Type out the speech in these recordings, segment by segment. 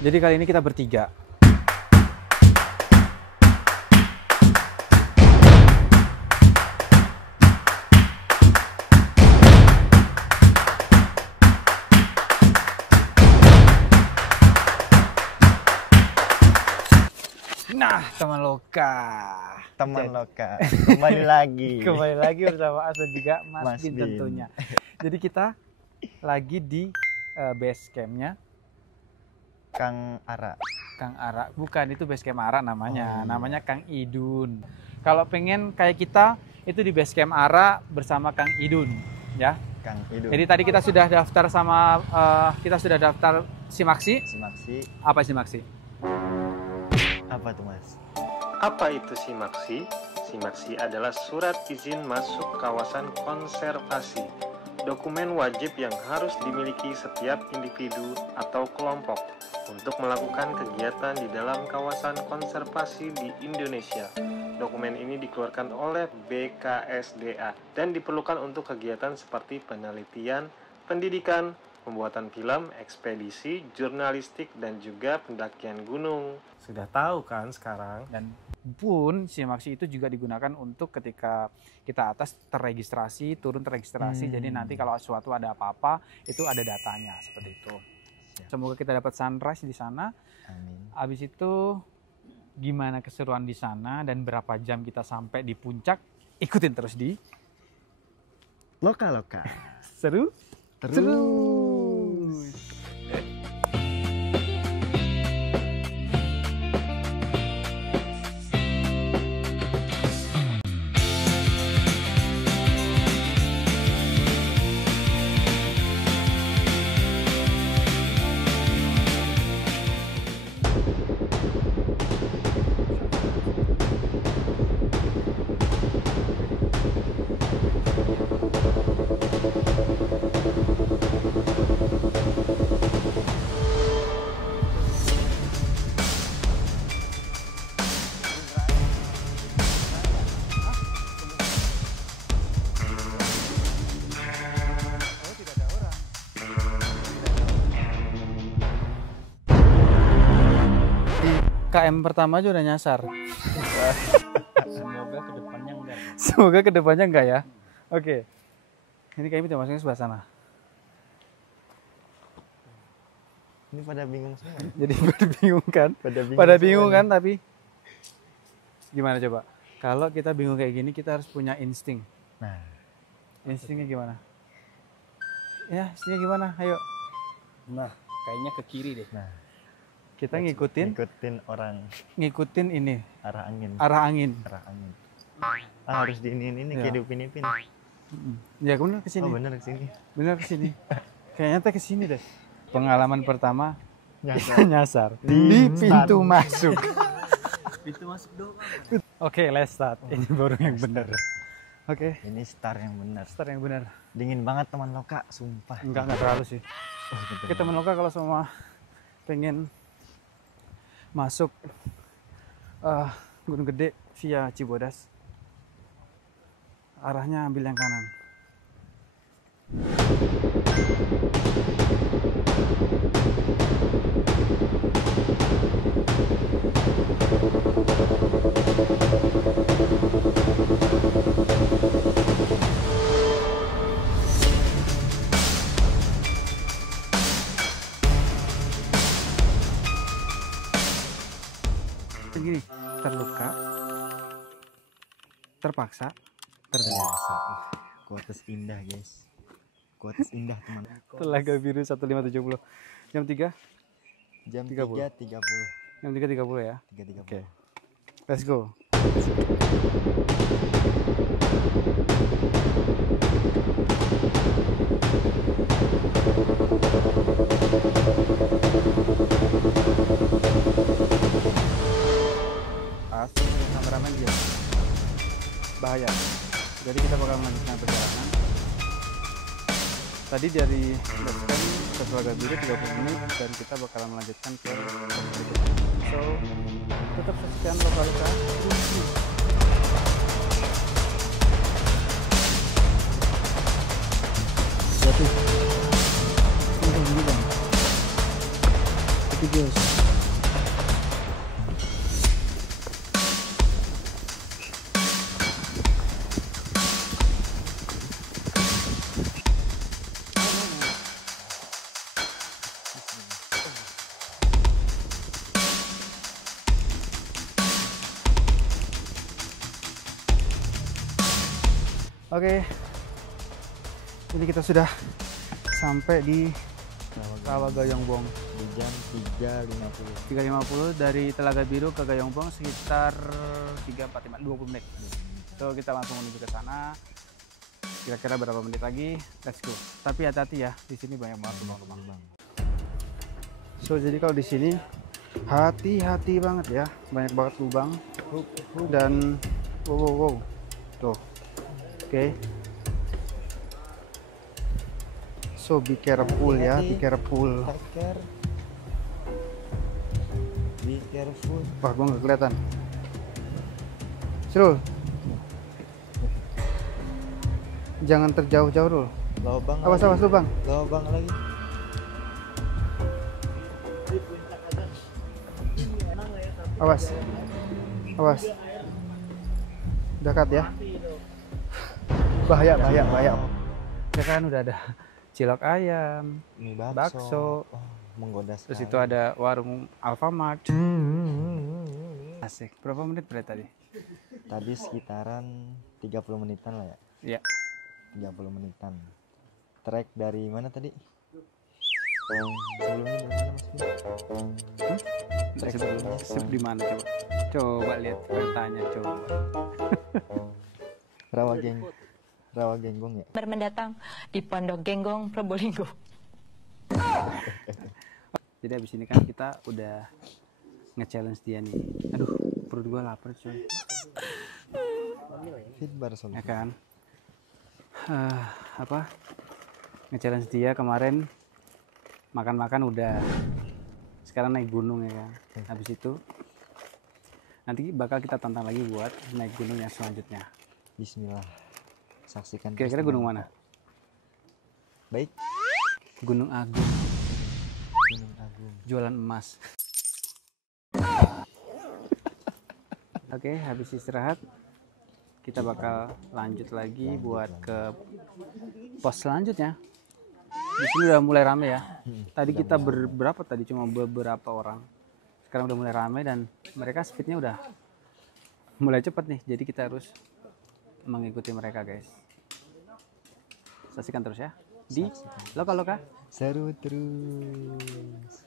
Jadi kali ini kita bertiga. Nah, teman loka. Teman loka. Kembali lagi. Kembali lagi bersama As dan juga Mas Bin Bin. tentunya. Jadi kita lagi di base campnya Kang Ara. Kang Ara. Bukan, itu base camp Ara namanya. Oh, iya. Namanya Kang Idun. Kalau pengen kayak kita, itu di base camp Ara bersama Kang Idun. Ya. Kang Idun. Jadi tadi kita sudah daftar sama, kita sudah daftar Simaksi. Simaksi. Apa Simaksi? Apa tuh Mas? Apa itu Simaksi? Simaksi adalah surat izin masuk kawasan konservasi. Dokumen wajib yang harus dimiliki setiap individu atau kelompok untuk melakukan kegiatan di dalam kawasan konservasi di Indonesia. Dokumen ini dikeluarkan oleh BKSDA dan diperlukan untuk kegiatan seperti penelitian, pendidikan, pembuatan film, ekspedisi, jurnalistik, dan juga pendakian gunung. Sudah tahu kan sekarang? Dan pun Simaksi itu juga digunakan untuk ketika kita atas terregistrasi, turun terregistrasi. Jadi nanti kalau suatu ada apa-apa, itu ada datanya seperti itu. Semoga kita dapat sunrise di sana. Amin. Habis itu gimana keseruan di sana dan berapa jam kita sampai di puncak? Ikutin terus di Loka. Seru. Terus. KM pertama aja udah nyasar. Semoga kedepannya enggak. Semoga kedepannya enggak ya. Oke. Ini kayaknya kita masuknya sebelah sana. Ini pada bingung semua. Jadi pada bingung kan? Pada bingung semua kan, tapi gimana coba? Kalau kita bingung kayak gini, kita harus punya insting. Nah, Instingnya gimana? Ya, instingnya gimana? Ayo. Nah, kayaknya ke kiri deh. nah, Kita ngikutin orang ini, arah angin. arah angin. Arah angin. Harus diinin ini Ya. kayak diupin-ipin. Ya, benar ke sini. Oh, bener kesini. Benar ke sini. Kayaknya teh ke sini deh. Pengalaman pertama Nyasar. nyasar Di di pintu masuk. Pintu masuk doang. Oke, let's start. Ini baru yang benar. Oke, Ini star yang benar. start yang benar. Dingin banget teman loka, sumpah. Enggak terlalu sih. Oh, betul. Kita menoloka kalau semua pengen masuk Gunung Gede via Cibodas, arahnya ambil yang kanan. Gini, terluka, terpaksa, terdengar. Biasa. Quotes indah, guys. Quotes indah, teman. Telaga Biru 1570. Jam 3? Jam 30. 3.30. Jam 3.30 ya? 3.30. Oke. Let's go. Pas, kameramen dia. Bahaya. Jadi kita bakal melanjutkan perjalanan. Tadi dari Basecamp ke Telaga Biru 30 menit dan kita bakalan melanjutkan ke berikutnya. So, tetap saksikan Loka-Loka. Jatuh. Ini kan. hati-hati guys. Oke, ini kita sudah sampai di Rawa Gayongbong. Di jam 3.50. 3.50 dari Telaga Biru ke Gayongbong sekitar 20 menit. So kita langsung menuju ke sana. Kira-kira berapa menit lagi? Let's go. Tapi hati-hati ya, di sini banyak banget lubang-lubang. So jadi kalau di sini hati-hati banget ya, banyak banget lubang dan wow. Tuh. Oke. So be careful ya, be careful. Be careful. Wah, gua nggak kelihatan. Sirul. Jangan terjauh-jauh dulu. Lobang. Awas lubang. Lobang lagi. Awas. Dekat ya. Bahaya. Ya kan udah ada cilok ayam, Mie bakso. Oh, menggoda sekali. Terus itu ada warung Alfamart. Asik. Berapa menit berarti tadi? Tadi sekitaran 30 menitan lah ya. Iya. 30 menitan. Trek dari mana tadi? Sebelumnya dari mana Mas? Trek di mana coba? Coba lihat petanya coba. Rawa Genggong ya. Mendatang di Pondok Genggong, Probolinggo. Jadi abis ini kan kita udah nge-challenge dia nih. Aduh, perut gua lapar coy. Fitbar Ya kan? Nge-challenge dia kemarin makan-makan udah. Sekarang naik gunung ya kan. Habis itu nanti bakal kita tantang lagi buat naik gunung yang selanjutnya. Bismillah. Saksikan. Kira-kira gunung mana? Baik. Gunung Agung. Gunung Agung. Jualan emas. Oke, habis istirahat kita bakal lanjut lagi buat ke pos selanjutnya. Di sini udah mulai rame ya. Tadi kita berapa tadi cuma beberapa orang. Sekarang udah mulai rame dan mereka speednya udah mulai cepat nih. Jadi kita harus mengikuti mereka guys. Saksikan terus ya di Loka Seru terus.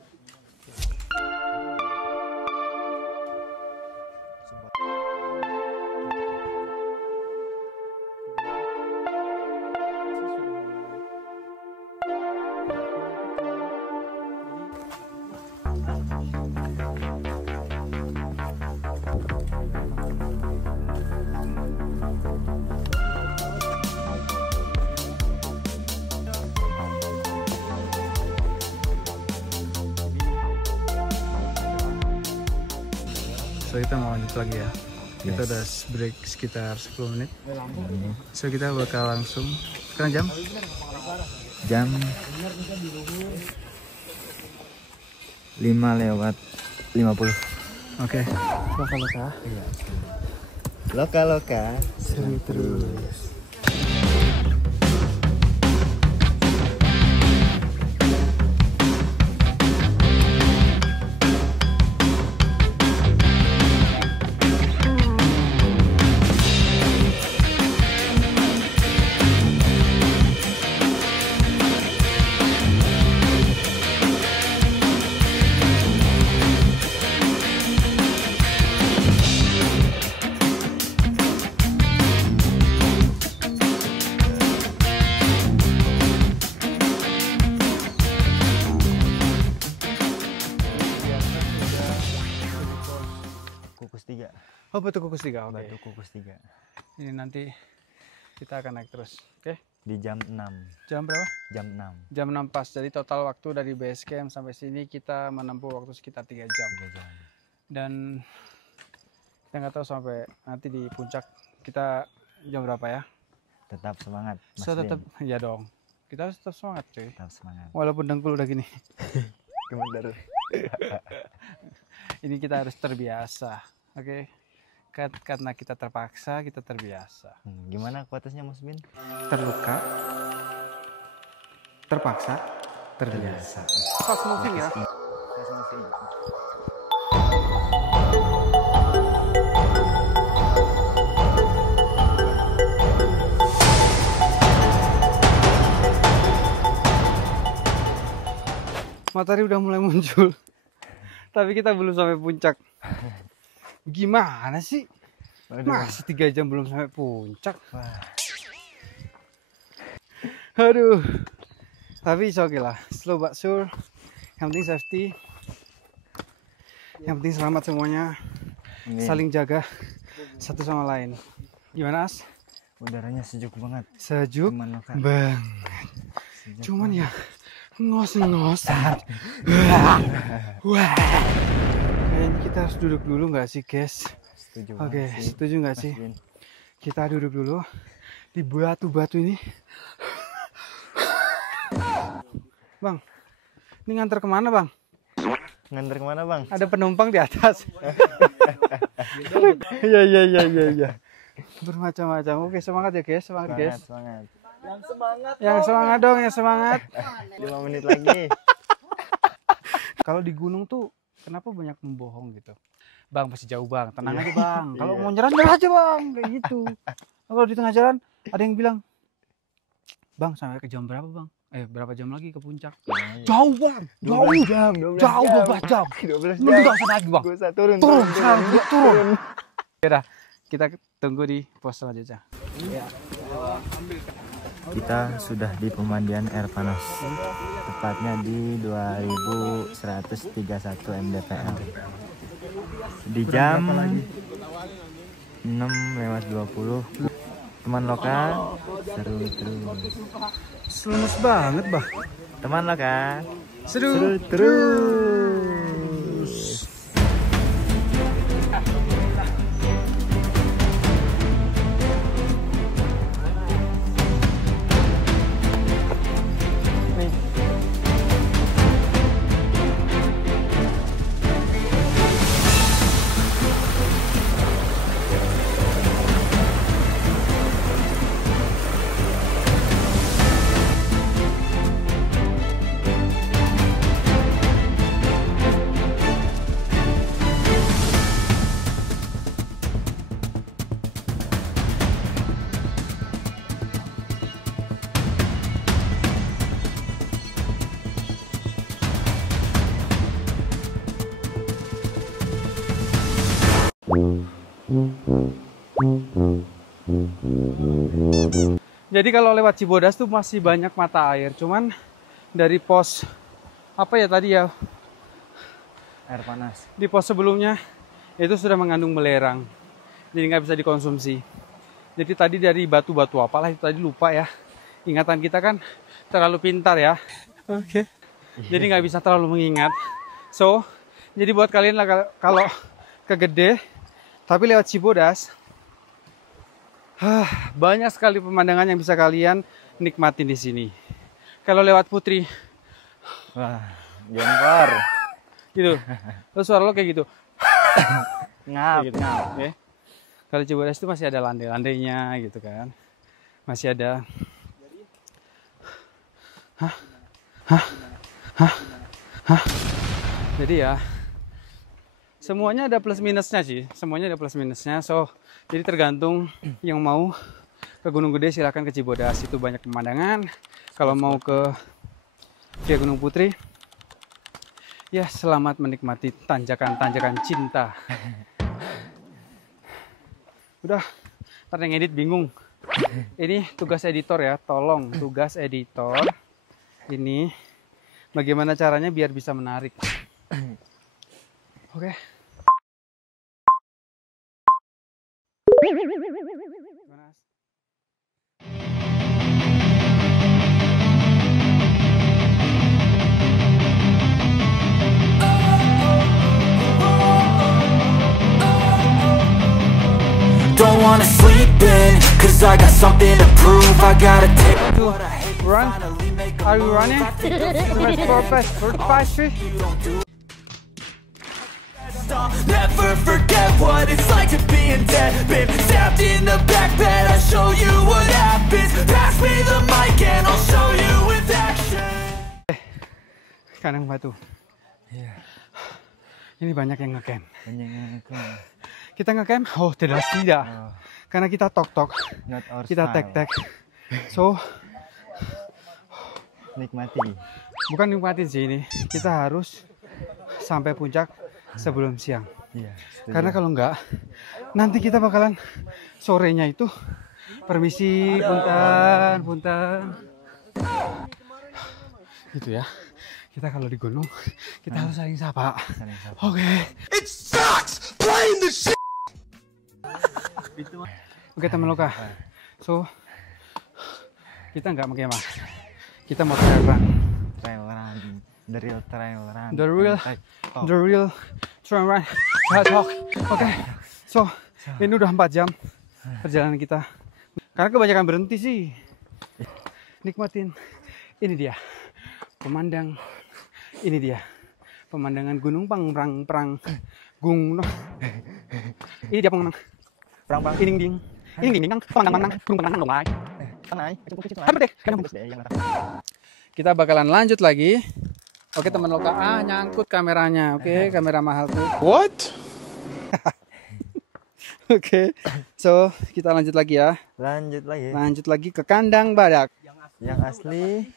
So kita mau lanjut lagi ya. Kita Yes. udah break sekitar 10 menit. So kita bakal langsung. Sekarang jam? Jam 5:50. Oke. Loka. Seru terus. Kukus 3. Oh, Batu Kukus 3. Oke. Batu Kukus 3. Ini nanti kita akan naik terus. Oke. Di jam 6. Jam berapa? Jam 6. Jam 6 pas. Jadi total waktu dari base camp sampai sini kita menempuh waktu sekitar 3 jam. 3 jam. Dan kita nggak tahu sampai nanti di puncak kita jam berapa ya. Tetap semangat, Mas So tetap Den. ya dong. Kita harus tetap semangat cuy. Tetap semangat. Walaupun dengkul udah gini. Gemeter. Ini kita harus terbiasa, oke? Karena kita terpaksa, kita terbiasa. Gimana kuatesnya Mas Bin? Terluka, terpaksa, terbiasa. Fast moving ya. Fast moving. Matahari udah mulai muncul, tapi kita belum sampai puncak. Gimana sih? Masih 3 jam belum sampai puncak. Aduh. Tapi oke lah, slow but sure. Yang penting safety. Yang penting selamat semuanya. Saling jaga satu sama lain. Gimana As? Udaranya sejuk banget. Sejuk banget. Cuman ya ngos-ngosan. Wah. Kayaknya kita harus duduk dulu nggak sih guys? Setuju. Oke, setuju nggak sih? Bin. Kita duduk dulu di batu-batu ini. Bang, ini nganter kemana bang? Nganter kemana bang? Ada penumpang di atas. Iya. Bermacam-macam. Oke, semangat ya guys, semangat guys. Semangat. Yang semangat dong, yang semangat. 5 menit lagi. Kalau di gunung tuh kenapa banyak membohong gitu? Bang masih jauh bang, tenang aja bang. Kalau mau nyerah aja bang, kayak gitu. Kalau di tengah jalan ada yang bilang, bang sampai ke jam berapa bang? Berapa jam lagi ke puncak? Jauh bang, jauh 12 jam. 12 jam. 12 jam. Mending gak usah naik bang. Gak usah turun. Turun. Ya kita tunggu di pos selanjutnya. Ya. Kita sudah di pemandian air panas, tepatnya di 2131 mdpl. Di jam 6:20. Teman lokal seru terus. Lemes banget bah. Teman lokal Seru terus. Jadi kalau lewat Cibodas tuh masih banyak mata air, cuman dari pos apa ya tadi ya, Air panas. di pos sebelumnya itu sudah mengandung belerang, jadi nggak bisa dikonsumsi. Jadi tadi dari batu-batu apalah itu tadi lupa ya, ingatan kita kan terlalu pintar ya. Oke. Jadi nggak bisa terlalu mengingat. So, jadi buat kalian lah kalau ke Gede tapi lewat Cibodas, banyak sekali pemandangan yang bisa kalian nikmatin di sini. Kalau lewat Putri, Wah, gempar. gitu. Terus suara lo kayak gitu. Ngap, Gitu. ngap. Oke. Kalau Cibodas itu masih ada landai-landainya gitu kan. Masih ada. Jadi ya, semuanya ada plus minusnya sih. Semuanya ada plus minusnya. So, jadi tergantung yang mau ke Gunung Gede silakan ke Cibodas, itu banyak pemandangan. Kalau mau ke via Gunung Putri, ya selamat menikmati tanjakan-tanjakan cinta. Udah, ntar yang edit bingung. Ini tugas editor ya, tolong tugas editor. Ini bagaimana caranya biar bisa menarik. Oke. Gimana, As? Don't wanna sleep in, cause I got something to prove. I gotta take To run? Are you running? 45 fish? I'll never forget what it's like to be in debt. Been stabbed in the back bed, I'll show you what happens. Pass me the mic and I'll show you with action. Kandang batu. Ini banyak yang ngecamp. Banyak yang ngecamp. Kita ngecamp? Oh tidak. Karena kita tok-tok. Not our Kita style. tek-tek. So, Nikmati. bukan nikmatin sih ini. Kita harus sampai puncak sebelum siang. Iya. Karena kalau enggak, nanti kita bakalan sorenya itu permisi, punten. Gitu ya. Kita kalau di gunung, kita harus saling sapa. Oke. It sucks playing the shit. Oke teman loka. So, kita nggak mau kemah. Kita mau trail run. Trail run. The real trail run. The real trail run. Talk. Oke. So, ini udah 4 jam perjalanan kita. Karena kebanyakan berhenti sih. Nikmatin. Ini dia. Ini dia. Pemandangan gunung perang gung. Ini dia pemandangan. Perang. Ining ding. Pemandangan gunung longai. Kita bakalan lanjut lagi. Oke teman loka, nyangkut kameranya. Oke, kamera mahal tuh. What? Oke, so kita lanjut lagi ya. Lanjut lagi ke kandang badak.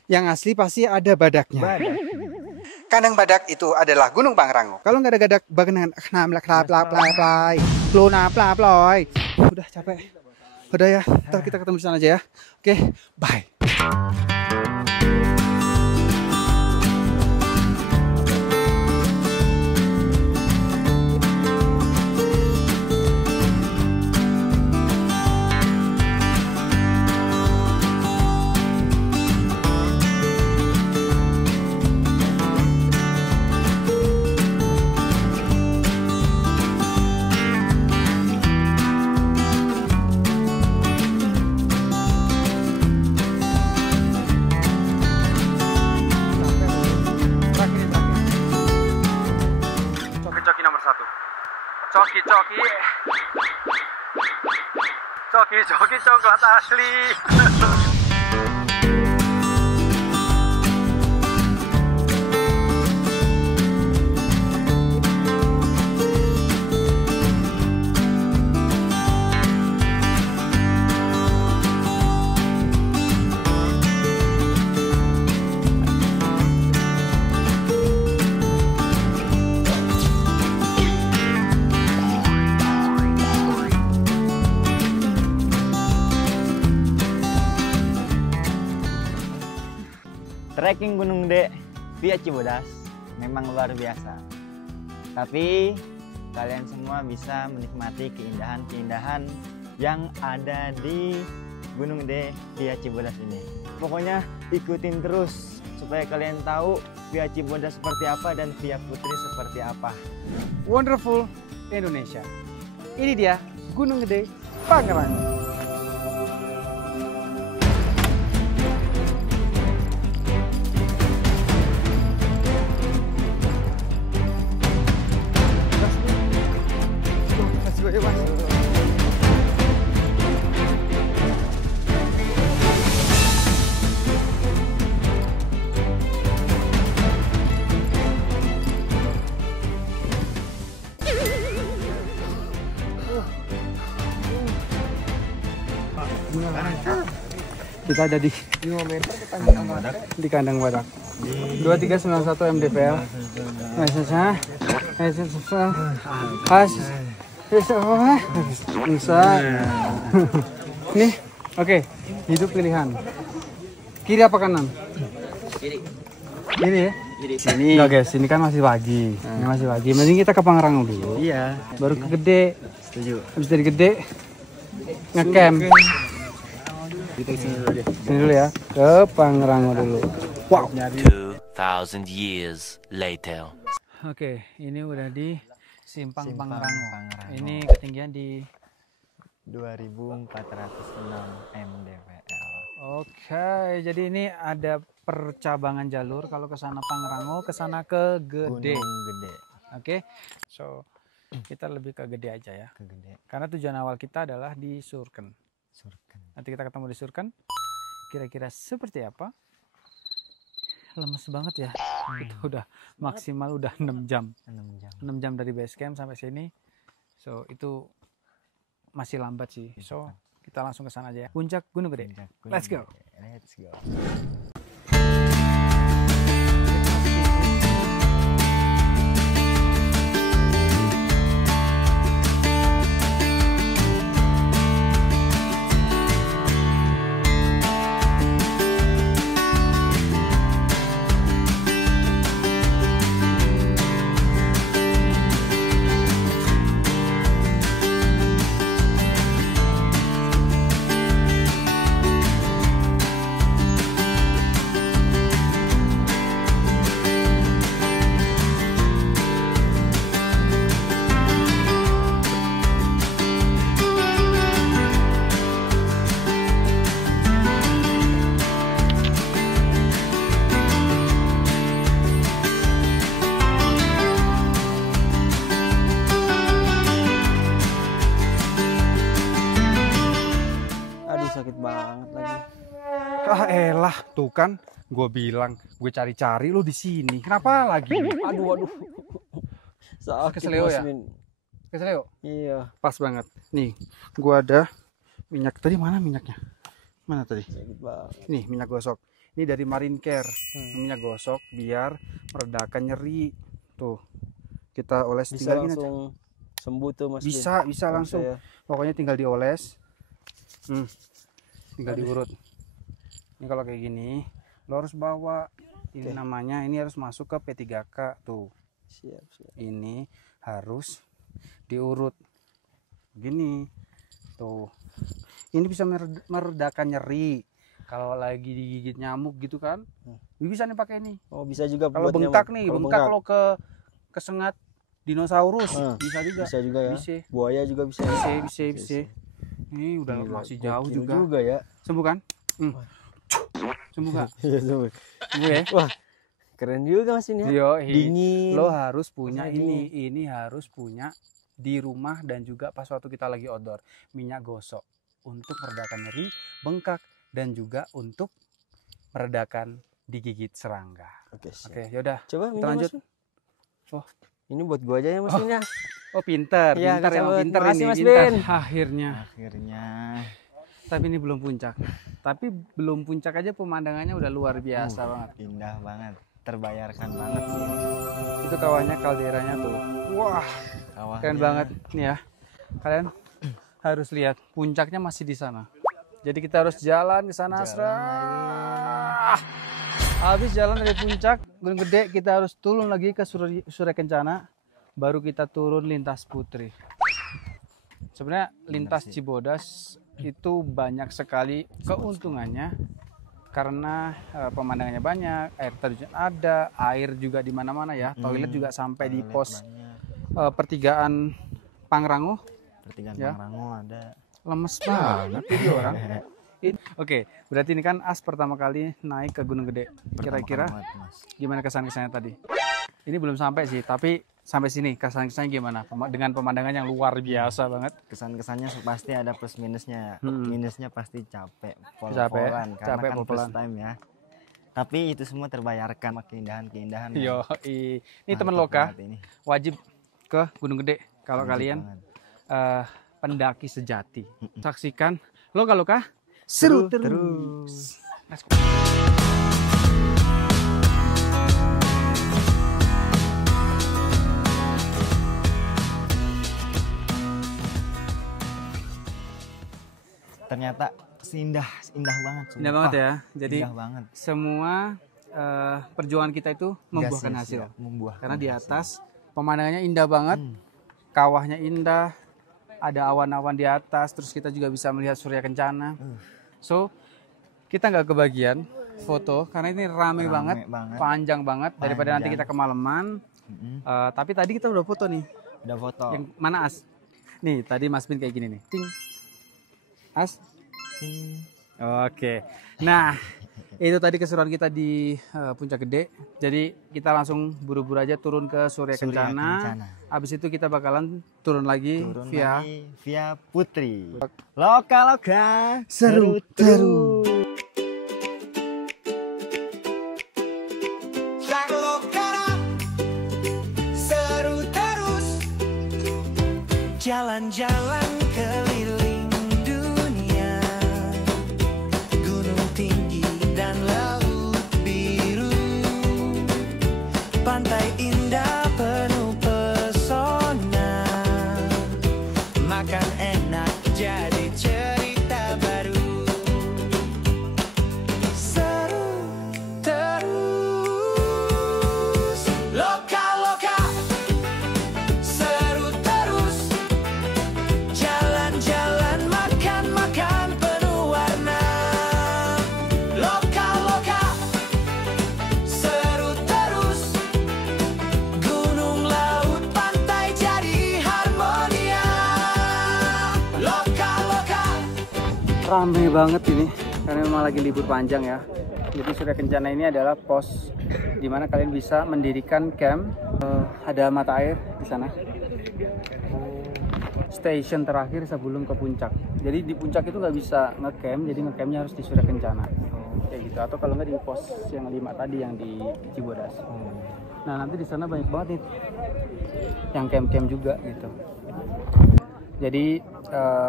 Yang asli pasti ada badaknya. Kandang badak itu adalah Gunung Pangrango. Kalau nggak ada badak, bagaimana? Udah capek. Udah ya, ntar kita ketemu di sana aja ya. Oke, bye. Coki nomor 1. Coki coklat asli. Trekking Gunung Gede via Cibodas memang luar biasa. Tapi kalian semua bisa menikmati keindahan-keindahan yang ada di Gunung Gede via Cibodas ini. Pokoknya ikutin terus supaya kalian tahu via Cibodas seperti apa dan via Putri seperti apa. Wonderful Indonesia. Ini dia Gunung Gede Pangrango. Kita ada di 5 meter di kandang badak. 2391 MDPL. Nih, oke, hidup pilihan. Kiri apa kanan? Kiri ya? Ini. Enggak guys, ini kan masih pagi. Ini masih pagi. Mending kita ke Pangrango dulu. Iya. Baru ke Gede. Setuju. Habis dari Gede ngecamp. Kita sini dulu deh. Sini dulu ya, ke Pangrango dulu. Wow. 2,000 years later. Oke, ini udah di Simpang Pangrango. Pangrango. Ini ketinggian di 2406 mdpl. Oke, jadi ini ada percabangan jalur. Kalau ke sana Pangrango, ke sana ke Gede. Gunung Gede. Oke, so kita lebih ke gede aja ya. Ke gede. Karena tujuan awal kita adalah di Surken. Surken. Nanti kita ketemu di Surken. Kira-kira seperti apa? Lemes banget ya. Itu udah maksimal udah 6 jam. 6 jam. 6 jam dari base camp sampai sini. So itu masih lambat sih. So kita langsung ke sana aja ya. Puncak Gunung Gede. Let's go. Let's go. Aduh sakit banget lagi. Ah elah, tuh kan gue bilang gue cari-cari lo di sini. Kenapa lagi? Aduh. Sakit Keseleo Mas ya? Min. Keseleo? Iya. Pas banget. Nih, gue ada minyak. Tadi mana minyaknya? Mana tadi? Sakit banget. Nih, minyak gosok. Ini dari Marine Care. Minyak gosok biar meredakan nyeri. Tuh, kita oles. Bisa tinggal gini aja. langsung sembuh tuh Mas Min. Bisa langsung. Ya. Pokoknya tinggal dioles. Tinggal diurut. Ini kalau kayak gini, lo harus bawa. Ini namanya, ini harus masuk ke P3K tuh. Siap. Ini harus diurut. Gini. Tuh. Ini bisa meredakan nyeri. Kalau lagi digigit nyamuk gitu kan, bisa nih pakai ini. Oh bisa juga Kalau buat bengkak nyamuk. nih, Kalau bengkak lo kesengat dinosaurus, bisa juga. Bisa juga ya. Bisa. Buaya juga bisa. Bisa. Ini udah Gila, masih jauh gokil juga. ya. Sembuh kan? Sembuh gak? Iya sembuh. Sembuh ya? Wah keren juga Mas Min ya. Yoi. Dingin. Lo harus punya Rasanya ini harus punya di rumah dan juga pas waktu kita lagi outdoor. Minyak gosok untuk meredakan nyeri, bengkak, dan juga untuk meredakan digigit serangga. Oke siap. Oke, yaudah. Coba minum Kita lanjut. Mas Min. Oh. Ini buat gua aja ya Mas Min ya. Oh pinter, Iya, pinter emang cabut. pinter Makasih, ini, Mas pinter. Bin. Akhirnya. Tapi ini belum puncak. Tapi belum puncak aja pemandangannya udah luar biasa banget. Indah banget. Terbayarkan banget sih. Itu kawahnya, kalderanya tuh. Wah, Kawahnya. keren banget nih ya. Kalian harus lihat puncaknya masih di sana. Jadi kita harus jalan ke sana. Habis jalan dari puncak Gunung Gede, kita harus turun lagi ke Surya Kencana. Baru kita turun lintas Putri. Sebenarnya lintas Cibodas itu banyak sekali keuntungannya karena pemandangannya banyak, air terjun ada, air juga di mana-mana ya, toilet juga sampai di pos pertigaan Pangrango. Pertigaan Ya. Pangrango ada. Lemes banget jadi orang. Oke, berarti ini kan As pertama kali naik ke Gunung Gede. Kira-kira Pertama kali banget, Mas. gimana kesan-kesannya tadi? Ini belum sampai sih, tapi sampai sini kesan-kesannya gimana? Dengan pemandangan yang luar biasa banget. Kesan-kesannya pasti ada plus minusnya. Minusnya pasti capek, Capek, karena capek, kan pol-polan. first time ya. Tapi itu semua terbayarkan sama keindahan-keindahan. Yo, ini teman Mantap Loka banget ini. wajib ke Gunung Gede kalau Wajib kalian banget. pendaki sejati. Saksikan Loka seru terus. Let's go. Ternyata indah banget. Indah banget ya. Jadi Indah banget. semua perjuangan kita itu membuahkan Nggak hasil. sia-sia, membuahkan Karena di hasil. atas pemandangannya indah banget, kawahnya indah, ada awan-awan di atas, terus kita juga bisa melihat Surya Kencana. So kita nggak kebagian foto karena ini rame banget, panjang banget daripada nanti kita kemalaman. Tapi tadi kita udah foto nih. Udah foto. Yang mana As? Nih tadi Mas Bin kayak gini nih. Ting. As. Ting. Oke. Nah, itu tadi keseruan kita di Puncak Gede. Jadi kita langsung buru-buru aja turun ke Surya Kencana. Habis itu kita bakalan turun lagi via Putri. Loka seru terus. Seru terus. Jalan-jalan keliling dunia, gunung tinggi dan laut biru, pantai indah penuh pesona, makan enak jadi cerita baru. Seru terus, loka-loka. Seru terus, jalan-jalan, makan-makan penuh warna. Loka-loka. Seru terus, gunung, laut, pantai jadi harmonia. Loka-loka. Rame banget ini karena memang lagi libur panjang ya. Jadi Surya Kencana ini adalah pos di mana kalian bisa mendirikan camp. Ada mata air di sana. Station terakhir sebelum ke puncak. Jadi di puncak itu nggak bisa ngecamp, jadi ngecampnya harus di Surya Kencana. Kayak gitu. Atau kalau nggak di pos yang 5 tadi yang di Cibodas. Nah nanti di sana banyak banget nih yang camp-camp juga gitu. Jadi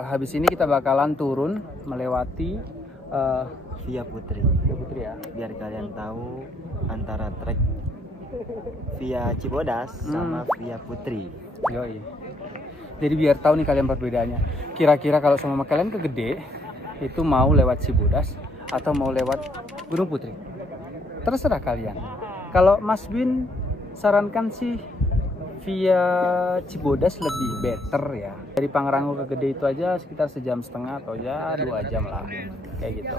habis ini kita bakalan turun melewati via Putri. ya. Biar kalian tahu antara trek via Cibodas sama via Putri. Yoi. Jadi biar tahu nih kalian perbedaannya. Kira-kira kalau sama kalian ke Gede itu mau lewat Cibodas atau mau lewat Gunung Putri? Terserah kalian. Kalau Mas Bin sarankan sih via Cibodas lebih better ya. Dari Pangrango ke Gede itu aja sekitar 1,5 jam atau ya 2 jam lah. Kayak gitu.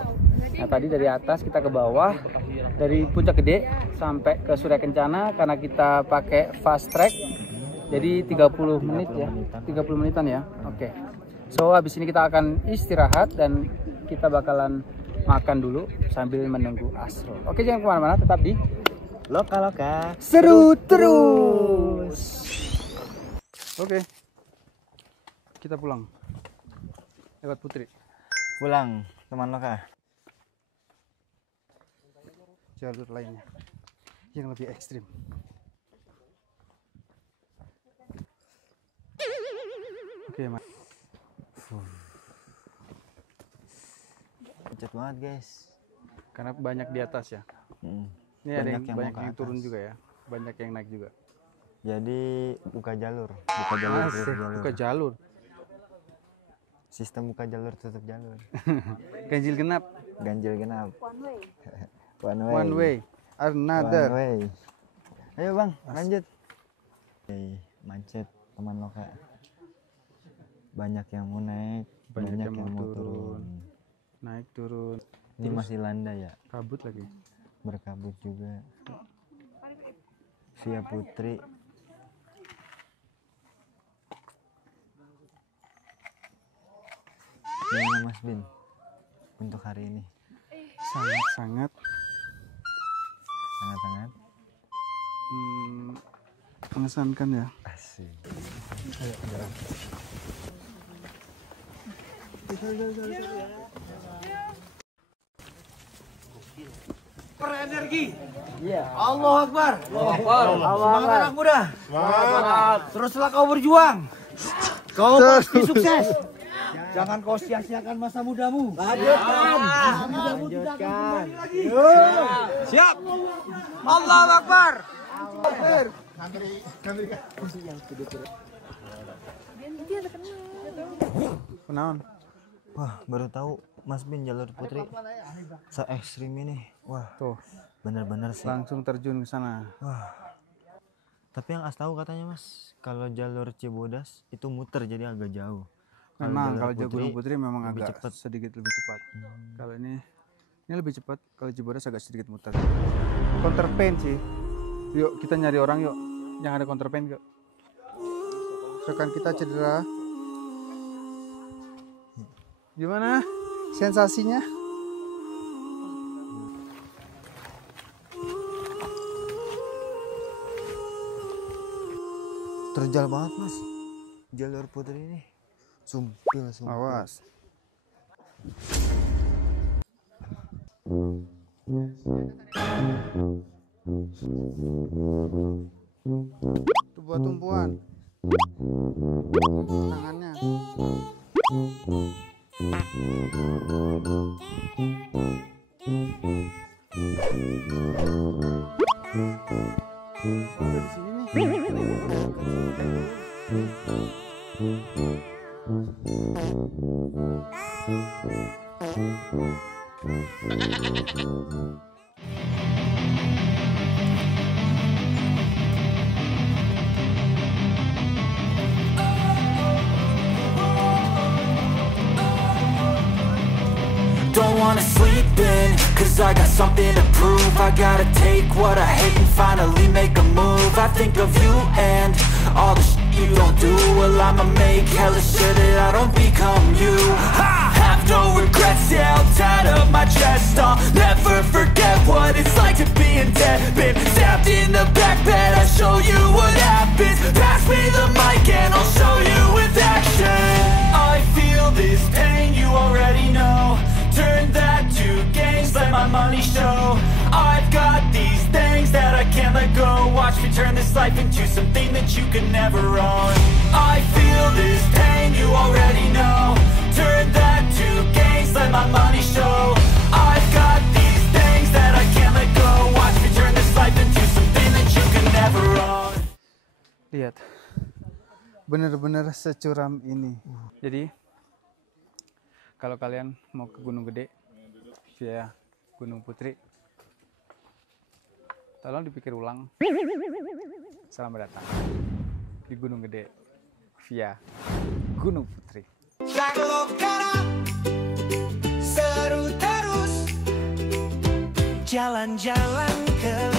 Nah tadi dari atas kita ke bawah, dari Puncak Gede sampai ke Surya Kencana karena kita pakai fast track. Jadi 30 menit ya, 30 menitan ya. Oke. So habis ini kita akan istirahat dan kita bakalan makan dulu sambil menunggu Asrul. Oke, jangan kemana-mana, tetap di Loka-loka. Seru terus. Oke. Kita pulang. Lewat Putri. Pulang, teman Loka. Jalur lainnya yang lebih ekstrim. Oke, Mas. Macet banget, guys. Karena banyak di atas ya. Ini ada yang banyak yang turun juga ya. Banyak yang naik juga. Jadi buka jalur, Buka jalur. Sistem buka jalur tutup jalur. Ganjil genap. Ganjil genap. One way. Another. One way. Ayo bang, lanjut. Macet teman Loka. Banyak yang mau naik, banyak yang mau turun. Naik turun. Ini masih landai ya. Kabut lagi. Berkabut juga. Via Putri. Gimana Mas Bin untuk hari ini? Sangat-sangat mengesankan ya. Asik. Berenergi. Allah Akbar. Semangat anak muda. Teruslah kau berjuang. Kau pasti sukses. Jangan kau sia-siakan masa mudamu. Lanjutkan. Masa mudamu tidak akan kembali lagi. Siap. Allah Akbar. Kenaon? Wah, baru tahu Mas Bin jalur Putri se ekstrim ini. Wah, Tuh, bener-bener sih. langsung terjun ke sana. Wah. Tapi yang tahu katanya Mas, kalau jalur Cibodas itu muter jadi agak jauh. Memang kalau Gunung Putri memang lebih agak cepat. sedikit lebih cepat. Kalau ini lebih cepat, kalau Cibodas agak sedikit muter. Counterpain sih. Yuk kita nyari orang yuk yang ada counterpain yuk. Misalkan kita cedera. Gimana sensasinya? terjal banget mas jalur putri ini. Sumpil. Awas. Itu buat tumpuan. Tangannya. Don't wanna sleep in, cause I got something to prove. I gotta take what I hate and finally make a move. I think of you and all the shit you don't do. Well, I'ma make hella sure that I don't become you. I have no regrets, yeah, I'll tie up my chest. I'll never forget what it's like to be in debt. Been stabbed in the back bed, I'll show you what happens. Pass me the mic and I'll show you with action. I feel this pain, you already know. Turn that to gains, let my money show. I've got these things that I can't let go. Watch me turn this life into something that you can never own. I feel this pain, you already know. Turn that to gains, let my money show. I've got these things that I can't let go. Watch me turn this life into something that you can never own. Lihat, bener-bener securam ini. Jadi kalau kalian mau ke Gunung Gede via Gunung Putri, tolong dipikir ulang. Selamat datang di Gunung Gede via Gunung Putri. Seru terus jalan-jalan ke